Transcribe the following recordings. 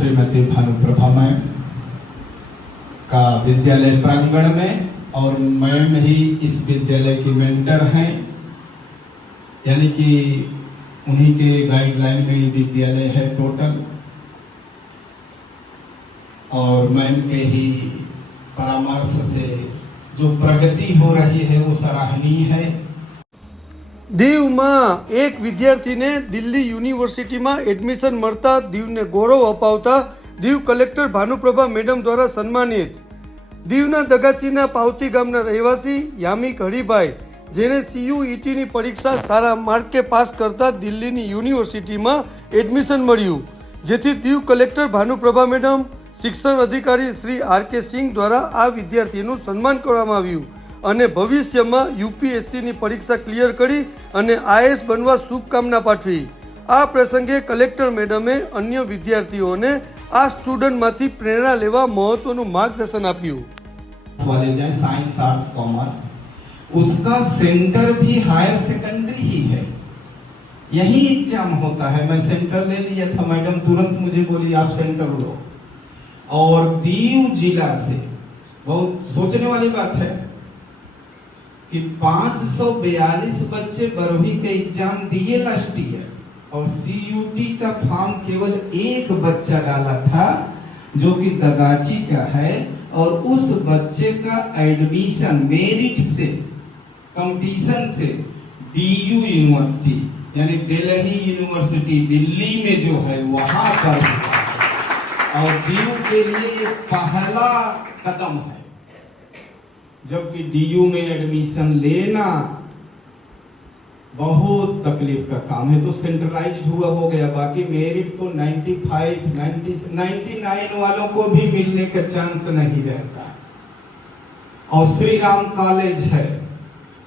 Shrimati भानुप्रभा ma'am का विद्यालय प्रांगण में, और मैम ही इस विद्यालय की मेंटर हैं, यानी कि उन्हीं के गाइडलाइन में ये विद्यालय है टोटल, और मैम के ही परामर्श से जो प्रगति हो रही है वो सराहनीय है। દીવમાં એક વિદ્યાર્થીને દિલ્હી યુનિવર્સિટીમાં એડમિશન મળતા દીવને ગૌરવ અપાવતા દીવ કલેક્ટર ભાનુપ્રભા મેડમ દ્વારા સન્માનિત। દીવના દગાચીના પાવતી ગામના રહેવાસી યામિક હરિભાઈ, જેને CUETની પરીક્ષા સારા માર્કે પાસ કરતા દિલ્હીની યુનિવર્સિટીમાં એડમિશન મળ્યું, જેથી દીવ કલેક્ટર ભાનુપ્રભા મેડમ, શિક્ષણ અધિકારી શ્રી RK સિંહ દ્વારા આ વિદ્યાર્થીનું સન્માન કરવામાં આવ્યું અને ભવિષ્યમાં UPSCની પરીક્ષા ક્લિયર કરી અને IAS બનવા શુભકામના પાઠવી। આ પ્રસંગે કલેક્ટર મેડમે અન્ય વિદ્યાર્થીઓને આ સ્ટુડન્ટમાંથી પ્રેરણા લેવા મહત્વનું માર્ગદર્શન આપ્યું। कॉलेज है साइंस आर्ट्स कॉमर्स, उसका सेंटर भी हायर सेकेंडरी ही है, यही एग्जाम होता है। मैं सेंटर ले लिया था, मैडम तुरंत मुझे बोली आप सेंटर लो। और दीव जिला से बहुत सोचने वाली बात है कि 542 बच्चे 12वीं के एग्जाम दिए लास्ट ईयर, और CUT का फॉर्म केवल एक बच्चा डाला था जो कि दगाची का है, और उस बच्चे का एडमिशन मेरिट से कंपटीशन से DU यूनिवर्सिटी यानी दिल्ली यूनिवर्सिटी दिल्ली में जो है वहां पर, और दीव के लिए पहला कदम है, जबकि DU में एडमिशन लेना बहुत तकलीफ का काम है। तो सेंट्रलाइज्ड हुआ हो गया, बाकी मेरिट तो 95, 99 वालों को भी मिलने का चांस नहीं रहता। और श्री राम कॉलेज है,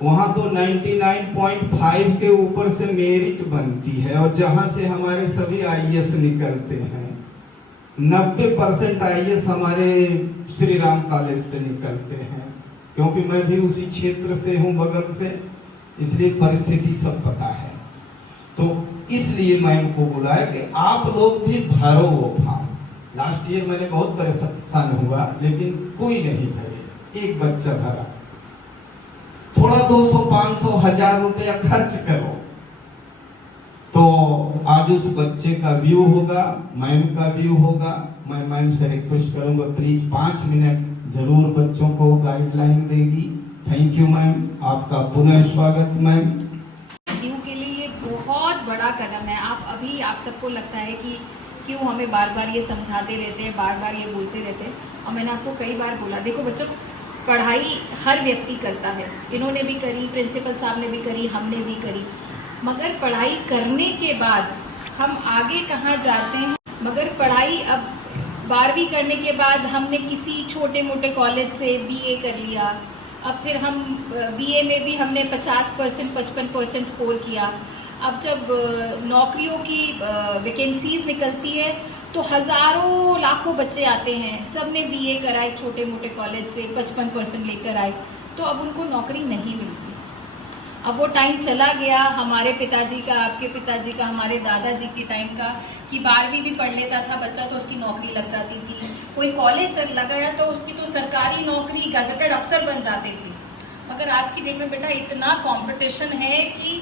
वहां तो 99.5 के ऊपर से मेरिट बनती है, और जहां से हमारे सभी IAS निकलते हैं, 90% IAS हमारे श्री राम कॉलेज से निकलते हैं। क्योंकि मैं भी उसी क्षेत्र से हूं, बगल से, इसलिए परिस्थिति सब पता है। तो इसलिए मैं इनको बुलाया कि आप लोग भी भरो वो फॉर्म। लास्ट ईयर मैंने बहुत परेशान हुआ, लेकिन कोई नहीं भरे, एक बच्चा भरा। थोड़ा 200, 500, 1000 रुपया खर्च करो, तो आज उस बच्चे का व्यू होगा, मैम का व्यू होगा। मैं मैम से रिक्वेस्ट करूंगा प्लीज 5 मिनट जरूर बच्चों को गाइडलाइन देगी। थैंक यू मैम, आपका पुनः स्वागत मैम। दीव के लिए ये बहुत बड़ा कदम है। आप सबको लगता है कि क्यों हमें बार बार ये समझाते रहते हैं, बार बार ये बोलते रहते हैं, और मैंने आपको कई बार बोला, देखो बच्चों, पढ़ाई हर व्यक्ति करता है, इन्होंने भी करी, प्रिंसिपल साहब ने भी करी, हमने भी करी, मगर पढ़ाई करने के बाद हम आगे कहाँ जाते हैं। मगर पढ़ाई अब 12वीं करने के बाद हमने किसी छोटे मोटे कॉलेज से BA कर लिया, अब फिर हम BA में भी हमने 50%, 55% स्कोर किया। अब जब नौकरियों की वैकेंसीज निकलती है तो हज़ारों लाखों बच्चे आते हैं, सब ने BA कराए छोटे मोटे कॉलेज से, 55% लेकर आए, तो अब उनको नौकरी नहीं मिलती। अब वो टाइम चला गया हमारे पिताजी का, आपके पिताजी का, हमारे दादाजी के टाइम का, कि 12वीं भी पढ़ लेता था बच्चा तो उसकी नौकरी लग जाती थी, कोई कॉलेज चल लगाया तो उसकी तो सरकारी नौकरी, गजेटेड अफसर बन जाते थे। मगर आज की डेट में बेटा इतना कंपटीशन है कि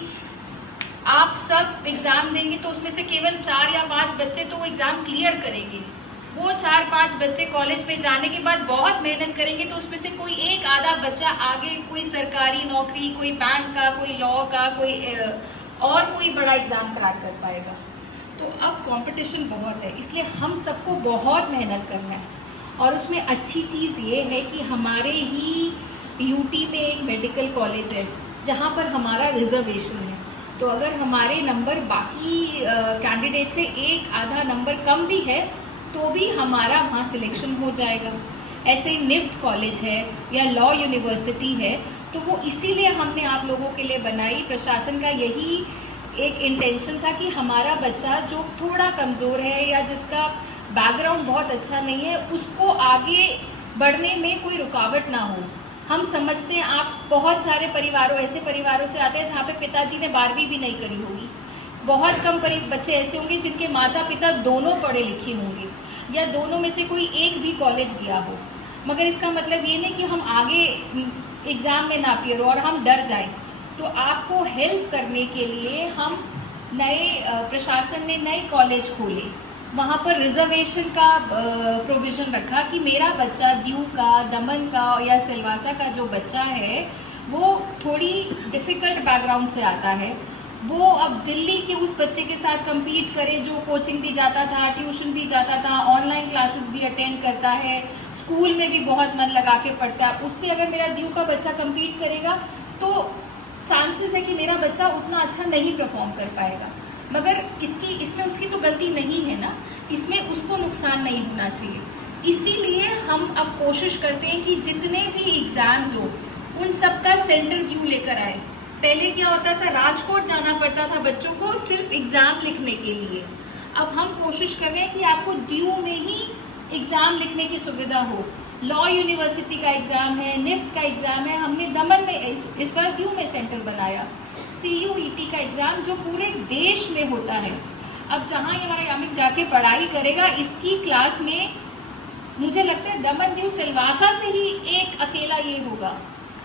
आप सब एग्ज़ाम देंगे तो उसमें से केवल 4 या 5 बच्चे तो वो एग्ज़ाम क्लियर करेंगे। वो 4-5 बच्चे कॉलेज में जाने के बाद बहुत मेहनत करेंगे, तो उसमें से कोई एक आधा बच्चा आगे कोई सरकारी नौकरी, कोई बैंक का, कोई लॉ का, कोई और कोई बड़ा एग्ज़ाम क्रैक कर पाएगा। तो अब कंपटीशन बहुत है, इसलिए हम सबको बहुत मेहनत करना है। और उसमें अच्छी चीज़ ये है कि हमारे ही UT में एक मेडिकल कॉलेज है जहाँ पर हमारा रिजर्वेशन है, तो अगर हमारे नंबर बाकी कैंडिडेट से एक आधा नंबर कम भी है तो भी हमारा वहाँ सिलेक्शन हो जाएगा। ऐसे ही निफ्ट कॉलेज है या लॉ यूनिवर्सिटी है, तो वो इसीलिए हमने आप लोगों के लिए बनाई। प्रशासन का यही एक इंटेंशन था कि हमारा बच्चा जो थोड़ा कमज़ोर है या जिसका बैकग्राउंड बहुत अच्छा नहीं है, उसको आगे बढ़ने में कोई रुकावट ना हो। हम समझते हैं आप बहुत सारे परिवारों, ऐसे परिवारों से आते हैं जहाँ पे पिताजी ने 12वीं भी नहीं करी होगी, बहुत कम बच्चे ऐसे होंगे जिनके माता पिता दोनों पढ़े लिखे होंगे, या दोनों में से कोई एक भी कॉलेज गया हो, मगर इसका मतलब ये नहीं कि हम आगे एग्ज़ाम में ना क्लियर हो और हम डर जाएं। तो आपको हेल्प करने के लिए हम प्रशासन ने नए कॉलेज खोले, वहाँ पर रिजर्वेशन का प्रोविज़न रखा कि मेरा बच्चा दीव का, दमन का या सिलवासा का जो बच्चा है वो थोड़ी डिफ़िकल्ट बैकग्राउंड से आता है, वो अब दिल्ली के उस बच्चे के साथ compete करे जो कोचिंग भी जाता था, ट्यूशन भी जाता था, ऑनलाइन क्लासेस भी अटेंड करता है, स्कूल में भी बहुत मन लगा के पढ़ता है। उससे अगर मेरा दीव का बच्चा compete करेगा तो चांसेस है कि मेरा बच्चा उतना अच्छा नहीं परफॉर्म कर पाएगा। मगर इसमें उसकी तो गलती नहीं है ना, इसमें उसको नुकसान नहीं होना चाहिए। इसीलिए हम अब कोशिश करते हैं कि जितने भी एग्ज़ाम्स हो उन सब का सेंटर दीव लेकर आए। पहले क्या होता था, राजकोट जाना पड़ता था बच्चों को सिर्फ एग्ज़ाम लिखने के लिए। अब हम कोशिश कर रहे हैं कि आपको दीव में ही एग्ज़ाम लिखने की सुविधा हो। लॉ यूनिवर्सिटी का एग्ज़ाम है, निफ्ट का एग्ज़ाम है, हमने दमन में इस बार दीव में सेंटर बनाया। CUET का एग्ज़ाम जो पूरे देश में होता है, अब जहाँ ये हमारा यामिक जाके पढ़ाई करेगा इसकी क्लास में मुझे लगता है दमन दीव सिलवासा से ही एक अकेला ये होगा।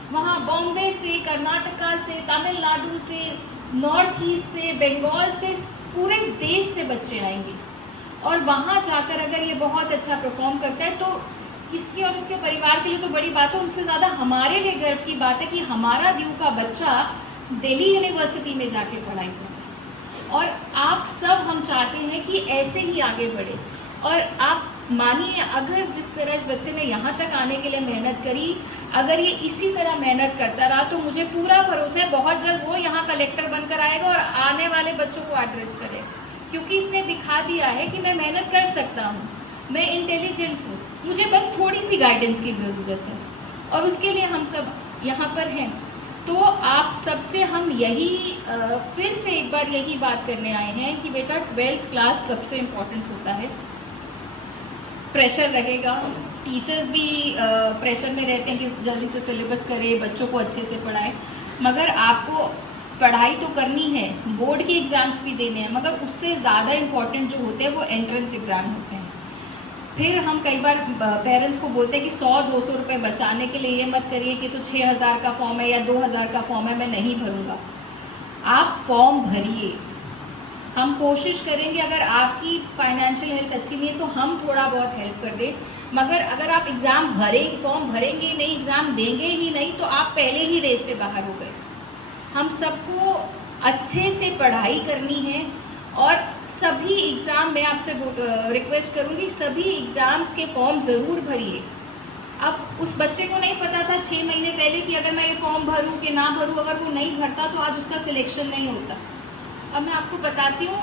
वहाँ बॉम्बे से, कर्नाटका से, तमिलनाडु से, नॉर्थ ईस्ट से, बंगाल से, पूरे देश से बच्चे आएंगे और वहाँ जाकर अगर ये बहुत अच्छा परफॉर्म करता है तो इसके और इसके परिवार के लिए तो बड़ी बात है, उनसे ज़्यादा हमारे लिए गर्व की बात है कि हमारा दीव का बच्चा दिल्ली यूनिवर्सिटी में जाके पढ़ाई करे। और आप सब हम चाहते हैं कि ऐसे ही आगे बढ़े। और आप मानिए अगर जिस तरह इस बच्चे ने यहाँ तक आने के लिए मेहनत करी, अगर ये इसी तरह मेहनत करता रहा तो मुझे पूरा भरोसा है बहुत जल्द वो यहाँ कलेक्टर बनकर आएगा और आने वाले बच्चों को एड्रेस करेगा, क्योंकि इसने दिखा दिया है कि मैं मेहनत कर सकता हूँ, मैं इंटेलिजेंट हूँ, मुझे बस थोड़ी सी गाइडेंस की ज़रूरत है और उसके लिए हम सब यहाँ पर हैं। तो आप सबसे हम यही फिर से एक बार यही बात करने आए हैं कि बेटा 12th क्लास सबसे इम्पोर्टेंट होता है। प्रेशर रहेगा, टीचर्स भी प्रेशर में रहते हैं कि जल्दी से सिलेबस करें, बच्चों को अच्छे से पढ़ाएं, मगर आपको पढ़ाई तो करनी है, बोर्ड के एग्ज़ाम्स भी देने हैं, मगर उससे ज़्यादा इम्पॉर्टेंट जो होते हैं वो एंट्रेंस एग्ज़ाम होते हैं। फिर हम कई बार पेरेंट्स को बोलते हैं कि 100-200 रुपये बचाने के लिए ये मत करिए कि तो 6000 का फॉर्म है या 2000 का फॉर्म है, मैं नहीं भरूँगा। आप फॉर्म भरिए, हम कोशिश करेंगे अगर आपकी फाइनेंशियल हेल्थ अच्छी नहीं है तो हम थोड़ा बहुत हेल्प कर दें, मगर अगर आप फॉर्म भरेंगे ही नहीं, एग्ज़ाम देंगे ही नहीं तो आप पहले ही रेस से बाहर हो गए। हम सबको अच्छे से पढ़ाई करनी है और सभी एग्ज़ाम में आपसे रिक्वेस्ट करूँगी, सभी एग्ज़ाम्स के फॉर्म ज़रूर भरिए। अब उस बच्चे को नहीं पता था 6 महीने पहले कि अगर मैं ये फॉर्म भरूँ कि ना भरूँ, अगर वो नहीं भरता तो आज उसका सिलेक्शन नहीं होता। अब मैं आपको बताती हूँ,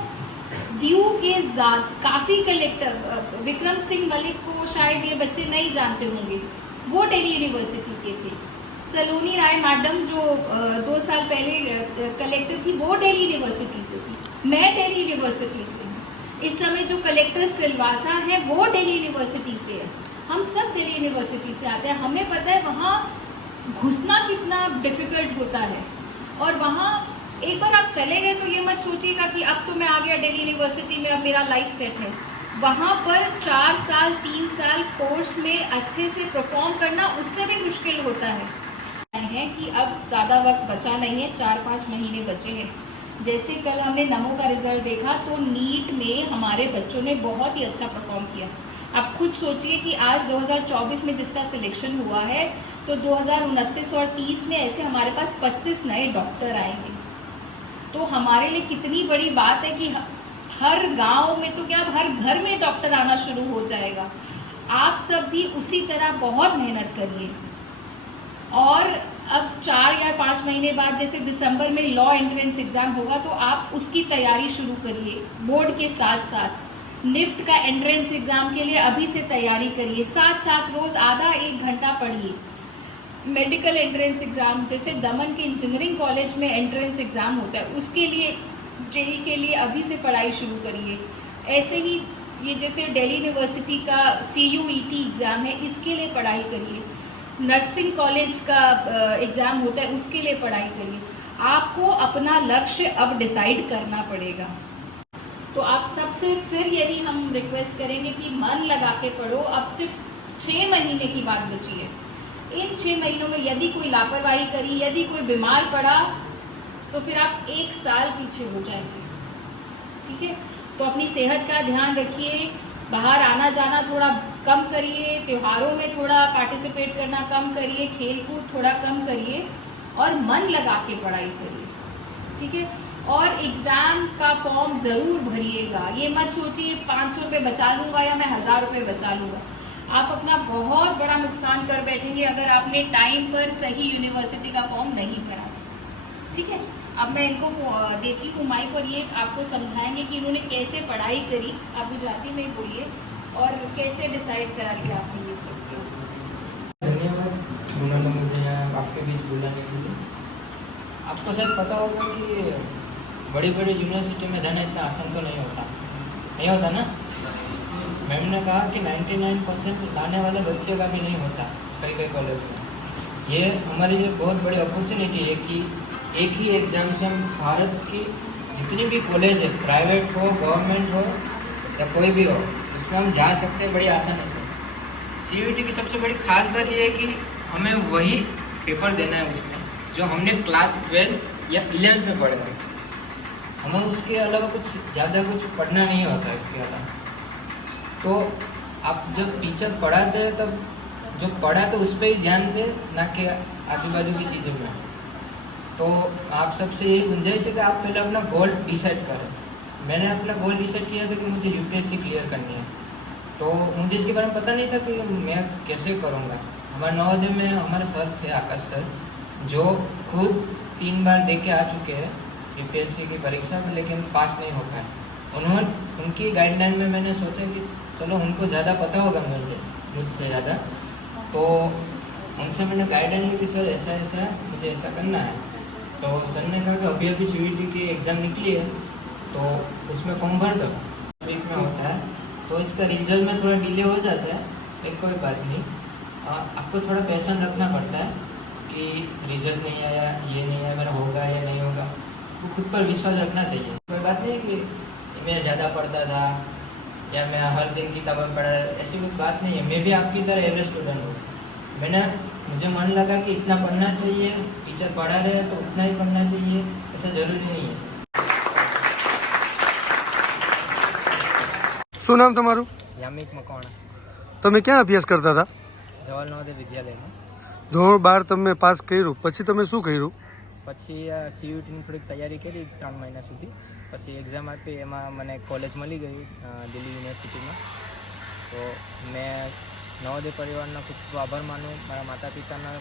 दीव के काफ़ी कलेक्टर, विक्रम सिंह मलिक को शायद ये बच्चे नहीं जानते होंगे, वो दिल्ली यूनिवर्सिटी के थे। सलोनी राय मैडम जो 2 साल पहले कलेक्टर थी वो दिल्ली यूनिवर्सिटी से थी, मैं दिल्ली यूनिवर्सिटी से हूँ। इस समय जो कलेक्टर सिलवासा है वो दिल्ली यूनिवर्सिटी से है। हम सब दिल्ली यूनिवर्सिटी से आते हैं, हमें पता है वहाँ घुसना कितना डिफ़िकल्ट होता है। और वहाँ एक बार आप चले गए तो ये मत सोचिएगा कि अब तो मैं आ गया दिल्ली यूनिवर्सिटी में, अब मेरा लाइफ सेट है। वहाँ पर 4 साल 3 साल कोर्स में अच्छे से परफॉर्म करना उससे भी मुश्किल होता है कि अब ज़्यादा वक्त बचा नहीं है, 4-5 महीने बचे हैं। जैसे कल हमने नमो का रिज़ल्ट देखा तो नीट में हमारे बच्चों ने बहुत ही अच्छा परफॉर्म किया। आप खुद सोचिए कि आज 2024 में जिसका सिलेक्शन हुआ है तो 2029 और 30 में ऐसे हमारे पास 25 नए डॉक्टर आएंगे। तो हमारे लिए कितनी बड़ी बात है कि हर गांव में तो क्या हर घर में डॉक्टर आना शुरू हो जाएगा। आप सब भी उसी तरह बहुत मेहनत करिए और अब 4 या 5 महीने बाद जैसे दिसंबर में लॉ एंट्रेंस एग्ज़ाम होगा तो आप उसकी तैयारी शुरू करिए। बोर्ड के साथ साथ निफ्ट का एंट्रेंस एग्ज़ाम के लिए अभी से तैयारी करिए, साथ साथ रोज़ आधा 1 घंटा पढ़िए। मेडिकल एंट्रेंस एग्ज़ाम जैसे दमन के इंजीनियरिंग कॉलेज में एंट्रेंस एग्ज़ाम होता है, उसके लिए जेई के लिए अभी से पढ़ाई शुरू करिए। ऐसे ही ये जैसे दिल्ली यूनिवर्सिटी का CUET एग्ज़ाम है, इसके लिए पढ़ाई करिए। नर्सिंग कॉलेज का एग्ज़ाम होता है, उसके लिए पढ़ाई करिए। आपको अपना लक्ष्य अब डिसाइड करना पड़ेगा। तो आप सबसे फिर यही हम रिक्वेस्ट करेंगे कि मन लगा के पढ़ो। अब सिर्फ 6 महीने की बात बची है। इन 6 महीनों में यदि कोई लापरवाही करी, यदि कोई बीमार पड़ा, तो फिर आप 1 साल पीछे हो जाएंगे। ठीक है, तो अपनी सेहत का ध्यान रखिए, बाहर आना जाना थोड़ा कम करिए, त्योहारों में थोड़ा पार्टिसिपेट करना कम करिए, खेल कूद थोड़ा कम करिए और मन लगा के पढ़ाई करिए। ठीक है, और एग्ज़ाम का फॉर्म ज़रूर भरिएगा। ये मत सोचिए 500 रुपये बचा लूँगा या मैं 1000 रुपये बचा लूँगा। आप अपना बहुत बड़ा नुकसान कर बैठेंगे अगर आपने टाइम पर सही यूनिवर्सिटी का फॉर्म नहीं भरा। ठीक है, अब मैं इनको देती हूँ माइक और ये आपको समझाएंगे कि इन्होंने कैसे पढ़ाई करी। आप गुजराती में ही बोलिए और कैसे डिसाइड करा कि आपने ये सब किया। धन्यवाद उन्होंने मुझे यहाँ आपके बीच बुलाने के लिए। आपको शायद पता होगा कि बड़ी बड़ी यूनिवर्सिटी में जाना इतना आसान तो नहीं होता ना। मैम ने कहा कि 99% लाने वाले बच्चे का भी नहीं होता कई कॉलेज में। ये हमारी लिए बहुत बड़ी अपॉर्चुनिटी है कि एक ही एग्ज़ाम से हम भारत की जितनी भी कॉलेज है, प्राइवेट हो, गवर्नमेंट हो या कोई भी हो, उसमें हम जा सकते हैं बड़ी आसानी से। CUET की सबसे बड़ी खास बात यह है कि हमें वही पेपर देना है उसमें जो हमने क्लास 12th या 11th में पढ़ा है। हमें उसके अलावा कुछ ज़्यादा कुछ पढ़ना नहीं होता इसके अलावा। तो आप जब टीचर पढ़ाते हैं तब जो पढ़ा तो उस पर ही ध्यान दें, ना कि आजू बाजू की चीज़ों में। तो आप सबसे यही गुंजाइश है कि आप पहले अपना गोल डिसाइड करें। मैंने अपना गोल डिसाइड किया था कि मुझे UPSC क्लियर करनी है, तो मुझे इसके बारे में पता नहीं था कि मैं कैसे करूँगा। हमारे नवोदय में हमारे सर थे, आकाश सर, जो खुद 3 बार दे के आ चुके हैं UPSC की परीक्षा, लेकिन पास नहीं हो पाए। उनकी गाइडलाइन में मैंने सोचा कि चलो उनको ज़्यादा पता होगा मुझसे ज़्यादा, तो उनसे मैंने गाइडलाइन ली कि सर ऐसा ऐसा मुझे ऐसा करना है। तो सर ने कहा कि अभी अभी CUET की एग्ज़ाम निकली है तो उसमें फॉर्म भर दो, वीक में होता है, तो इसका रिजल्ट में थोड़ा डिले हो जाता है, एक कोई बात नहीं। आपको थोड़ा पैशन रखना पड़ता है कि रिजल्ट नहीं आया, ये नहीं आया, मेरा होगा या नहीं होगा। तो खुद पर विश्वास रखना चाहिए। कोई बात नहीं कि मैं ज़्यादा पढ़ता था या मैं हर दिन किताबें पढ़ा, ऐसी कोई बात नहीं है। मैं भी आपकी तरह एवरेज स्टूडेंट हूँ। मुझे मन लगा कि इतना पढ़ना चाहिए, टीचर पढ़ा रहे हैं तो उतना ही पढ़ना चाहिए, ऐसा ज़रूरी नहीं है। શું નામ તમારું? યામિક મકવાણા, તમે ક્યાં અભ્યાસ કરતા હતા? જવાહર નવોદય વિદ્યાલયમાં। ધોરણ 12 તમે પાસ કર્યું, પછી તમે શું કર્યું? પછી CUETની થોડીક તૈયારી કરી 3 મહિના સુધી, પછી એક્ઝામ આપી, એમાં મને કોલેજ મળી ગઈ દિલ્હી યુનિવર્સિટીમાં। તો मैं નવોદય પરિવારનો ખૂબ ખૂબ આભાર માનું, મારા માતા પિતાના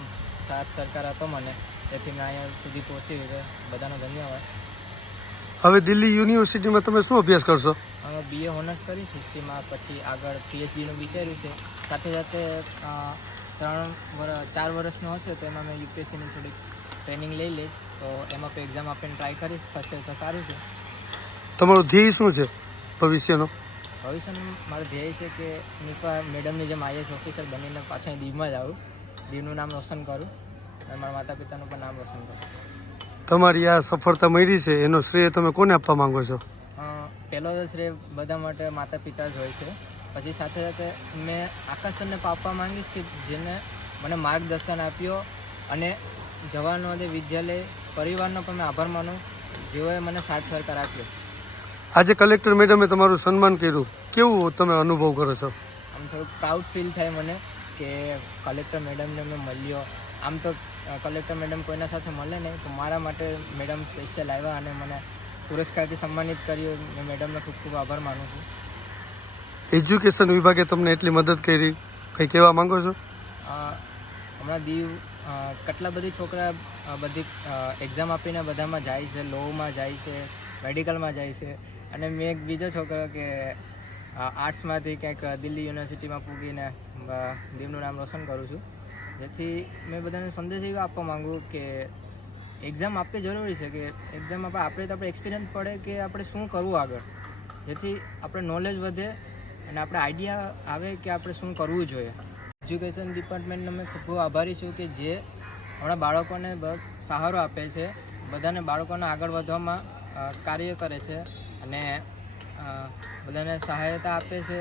સાથ સરકાર આપો મને, તેથી मैं અહીંયા સુધી પહોંચી ગયો। બધાનો ધન્યવાદ। હવે દિલ્હી યુનિવર્સિટીમાં તમે શું અભ્યાસ કરશો? BA હોનર્સ કરીશ હિસ્ટ્રીમાં, પછી આગળ PhDનું વિચાર્યું છે। સાથે સાથે 4 વર્ષનો હશે તો એમાં મેં UPSCની થોડીક ટ્રેનિંગ લઈ લઈશ, તો એમાં કોઈ એક્ઝામ આપીને ટ્રાય કરીશ, થશે તો સારું છે। તમારો ધ્યેય શું છે ભવિષ્યનો? ભવિષ્યનું મારું ધ્યેય છે કે નીપા મેડમની જેમ IAS ઓફિસર બનીને પાછા દીવમાં જ આવું, દીવનું નામ રોશન કરું અને મારા માતા પિતાનું પણ નામ રોશન કરું। તમારી આ સફળતા મળી છે એનો શ્રેય તમે કોને આપવા માંગો છો? પહેલો તો શ્રેય બધા માટે માતા પિતા જ હોય છે। પછી સાથે સાથે મેં આકાશ સરને આપવા માંગીશ કે જેને મને માર્ગદર્શન આપ્યો, અને જવાહર નવોદય વિદ્યાલય પરિવારનો પણ મેં આભાર માનું, જેઓએ મને સાથ સહકાર આપ્યો। આજે કલેક્ટર મેડમે તમારું સન્માન કર્યું, કેવું તમે અનુભવ કરો છો? આમ થોડુંક પ્રાઉડ ફીલ થાય મને કે કલેક્ટર મેડમને મેં મળ્યો। આમ તો કલેક્ટર મેડમ કોઈના સાથે મળે નહીં, તો મારા માટે મેડમ સ્પેશિયલ આવ્યા અને મને પુરસ્કારથી સન્માનિત કર્યું। મેં મેડમને ખૂબ ખૂબ આભાર માનું છું। એજ્યુકેશન વિભાગે તમને એટલી મદદ કરી, કંઈ કહેવા માંગો છો? હમણાં દીવ કેટલા બધી છોકરા બધી એક્ઝામ આપીને બધામાં જાય છે, લોમાં જાય છે, મેડિકલમાં જાય છે, અને મેં એક બીજો છોકરો કે આર્ટ્સમાંથી ક્યાંક દિલ્હી યુનિવર્સિટીમાં પૂગીને દીવનું નામ રોશન કરું છું। જેથી મેં બધાને સંદેશ એવો આપવા માગું કે એક્ઝામ આપવી જરૂરી છે, કે એક્ઝામ આપણે તો આપણે એક્સપિરિયન્સ પડે કે આપણે શું કરવું આગળ, જેથી આપણે નોલેજ વધે અને આપણે આઈડિયા આવે કે આપણે શું કરવું જોઈએ। એજ્યુકેશન ડિપાર્ટમેન્ટનો મેં ખૂબ ખૂબ આભારી છું કે જે હમણાં બાળકોને સહારો આપે છે, બધાને બાળકોને આગળ વધવામાં કાર્ય કરે છે, અને બધાને સહાયતા આપે છે.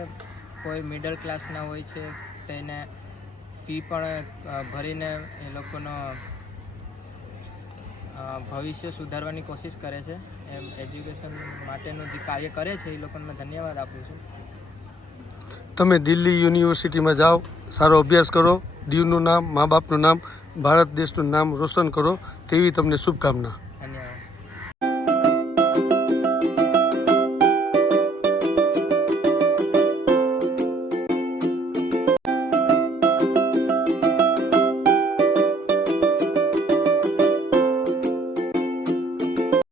કોઈ મિડલ ક્લાસના હોય છે તેને ફી પણ ભરીને એ લોકોનો ભવિષ્ય સુધારવાની કોશિશ કરે છે. એમ એજ્યુકેશન માટેનું જે કાર્ય કરે છે એ લોકોને મેં ધન્યવાદ આપું છું. તમે દિલ્હી યુનિવર્સિટીમાં જાઓ, સારો અભ્યાસ કરો, દીવનું નામ, મા બાપનું નામ, ભારત દેશનું નામ રોશન કરો તેવી તમને શુભકામના.